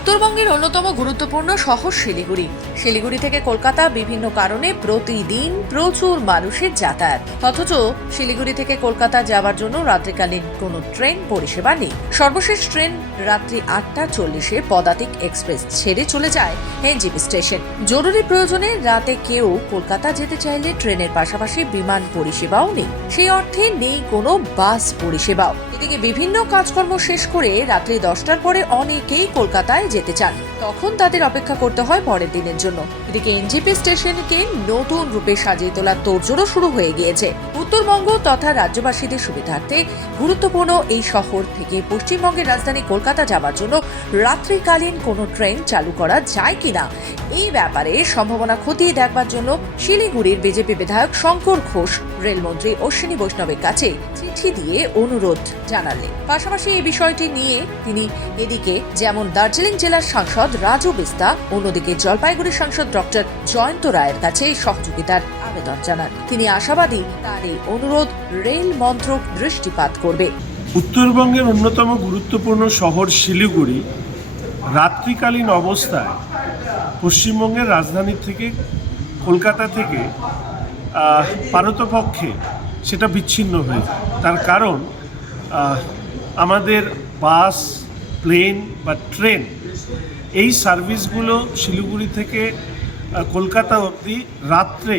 উত্তরবঙ্গের অন্যতম গুরুত্বপূর্ণ শহর শিলিগুড়ি। শিলিগুড়ি থেকে কলকাতা বিভিন্ন কারণে প্রতিদিন প্রচুর মানুষের যাতায়াত, অথচ শিলিগুড়ি থেকে কলকাতা যাওয়ার জন্য রাত্রিকালীন কোনো ট্রেন পরিষেবা নেই। সর্বশেষ ট্রেন রাত্রি 8:40-এ পদাতিক এক্সপ্রেস ছেড়ে চলে যায় এনজেপি স্টেশন। জরুরি প্রয়োজনে রাতে কেউ কলকাতা যেতে চাইলে ট্রেনের পাশাপাশি বিমান পরিষেবাও নেই। সেই অর্থে নেই কোনো বাস পরিষেবাও। এদিকে বিভিন্ন কাজকর্ম শেষ করে রাত্রি 10টার পরে অনেকেই কলকাতায় যেতে চান, তখন তাদের অপেক্ষা করতে হয় পরের দিনের জন্য। এদিকে এনজেপি স্টেশনকে নতুন রূপে সাজিয়ে তোলার তোড়জোড়ও শুরু হয়ে গিয়েছে। উত্তরবঙ্গ তথা রাজ্যবাসীদের সুবিধার্থে গুরুত্বপূর্ণ এই শহর থেকে পশ্চিমবঙ্গের রাজধানী কলকাতা যাওয়ার জন্য রাত্রিকালীন কোনো ট্রেন চালু করা যায় কিনা, এই ব্যাপারে সম্ভাবনা খতিয়ে দেখবার জন্য শিলিগুড়ির বিজেপি বিধায়ক শঙ্কর ঘোষ রেলমন্ত্রী অশ্বিনী বৈষ্ণবের কাছে চিঠি দিয়ে অনুরোধ জানালেন। পাশাপাশি এই বিষয়টি নিয়ে তিনি এদিকে যেমন দার্জিলিং জেলার সাংসদ রাজু বিস্তা, অন্যদিকে জলপাইগুড়ির সাংসদ ডক্টর জয়ন্ত রায়ের কাছে সহযোগিতার আবেদন জানান। তিনি আশাবাদী তার এই অনুরোধ রেল মন্ত্রক দৃষ্টিপাত করবে। উত্তরবঙ্গের অন্যতম গুরুত্বপূর্ণ শহর শিলিগুড়ি রাত্রিকালীন অবস্থায় পশ্চিমবঙ্গের রাজধানী থেকে কলকাতা থেকে পারতপক্ষে সেটা বিচ্ছিন্ন হয়ে যায়। তার কারণ আমাদের বাস, প্লেন বা ট্রেন এই সার্ভিসগুলো শিলিগুড়ি থেকে কলকাতা অবধি রাত্রে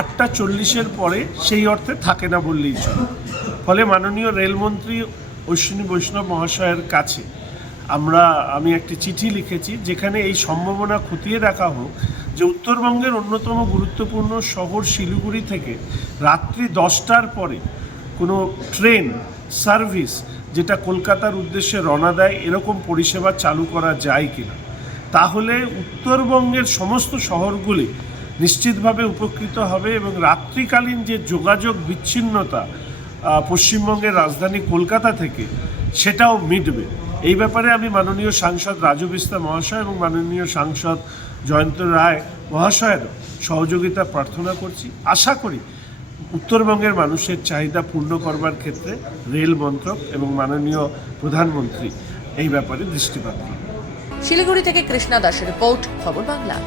8:40-এর পরে সেই অর্থে থাকে না বললেই চলে। ফলে মাননীয় রেলমন্ত্রী অশ্বিনী বৈষ্ণব মহাশয়ের কাছে আমি একটি চিঠি লিখেছি, যেখানে এই সম্ভাবনা খতিয়ে দেখা হোক যে উত্তরবঙ্গের অন্যতম গুরুত্বপূর্ণ শহর শিলিগুড়ি থেকে রাত্রি 10টার পরে কোনো ট্রেন সার্ভিস যেটা কলকাতার উদ্দেশ্যে রওনা দেয় এরকম পরিষেবা চালু করা যায় কিনা। তাহলে উত্তরবঙ্গের সমস্ত শহরগুলি নিশ্চিতভাবে উপকৃত হবে এবং রাত্রিকালীন যে যোগাযোগ বিচ্ছিন্নতা পশ্চিমবঙ্গের রাজধানী কলকাতা থেকে সেটাও মিটবে। এই ব্যাপারে আমি মাননীয় সাংসদ রাজু বিস্তা মহাশয় এবং মাননীয় সাংসদ জয়ন্ত রায় মহাশয়ের সহযোগিতা প্রার্থনা করছি। আশা করি উত্তরবঙ্গের মানুষের চাহিদা পূর্ণ করবার ক্ষেত্রে রেল মন্ত্রক এবং মাননীয় প্রধানমন্ত্রী এই ব্যাপারে দৃষ্টিপাত করবেন। শিলিগুড়ি থেকে কৃষ্ণা দাসের রিপোর্ট, খবর বাংলা।